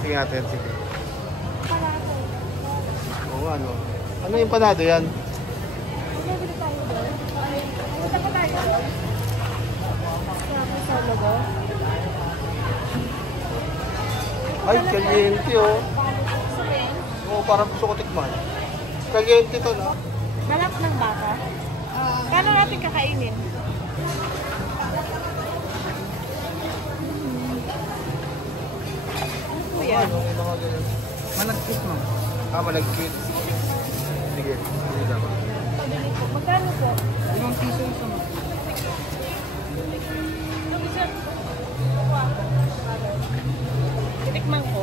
Sige natin, sige. Oo, ano? Ano yung panado yan? Bumibili tayo doon. Punta pa tayo. Sa logo. Ay, kaliente oh. Oo, parang gusto ko tikman. Kaliente to na. Malap ng baka. Paano natin kakainin? Kuya. Ano yung mga ganyan? Malagkit mo. Malagkit. Sige, sige dapat. Magkano po? 5 piso isa mo. Titikman ko.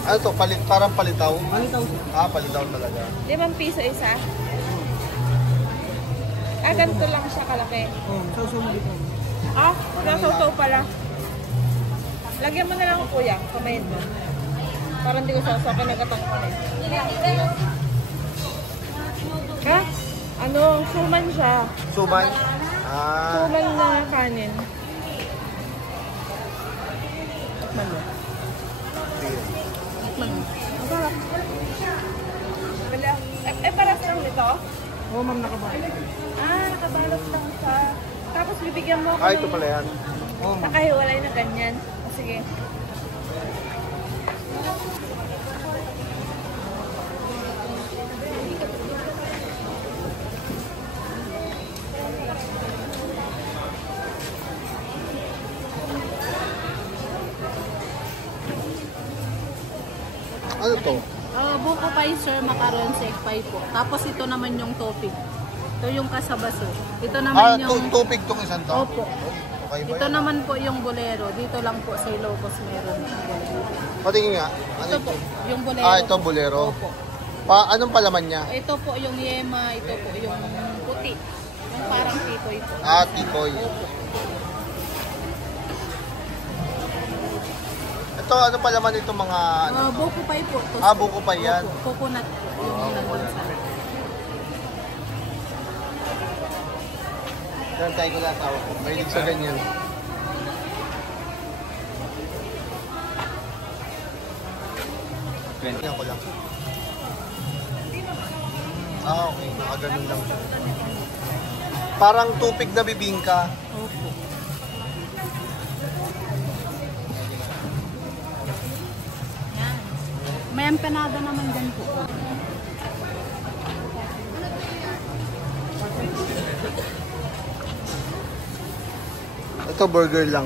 Ano to? Parang palitaw? Palitaw siya. Palitaw talaga. 5 piso isa? Ganito lang siya kalaki. Oo, sausaw mo dito. Nasaw-saw pala. Lagyan mo na lang kuya, kamayin mo. Parang hindi ko sasakin nagatangkan eh. Suman siya. Suman? Suman na kanin. Tikman mo. Sige. Tikman mo. Ang sarap. Paras lang nito? Oo, ma'am, nakabalot. Nakabalot lang sa... Tapos bibigyan mo ako Ito pala yan. Oo, ma'am. nakahiwalay na ganyan. Sige. Ano to? Buko pie sir, macaron sa egg pie po. Tapos ito naman yung topping. Ito yung kasabaso. Ito naman yung... Tupig tong isang to? Opo. Okay ba Ito yan? naman po yung bolero. Dito lang po sa Ilocos meron. Patingin nga. Ano Ito po, yung bolero. ito bolero. Opo. Anong palaman niya? Ito po yung yema, ito po yung puti. Yung parang tikoy po. Tikoy. Opo. Ito, ano palaman itong mga... Buko pie po. Buko pie yan. Opo, coconut po yung nandun sa... Yan, tayo ko na asawa ko. Mahilig sa ganyan. Yan ko lang. Okay. Nakaganon lang siya. Parang tupig na bibingka. Opo. Yan. May empanada naman din po. Ito burger lang.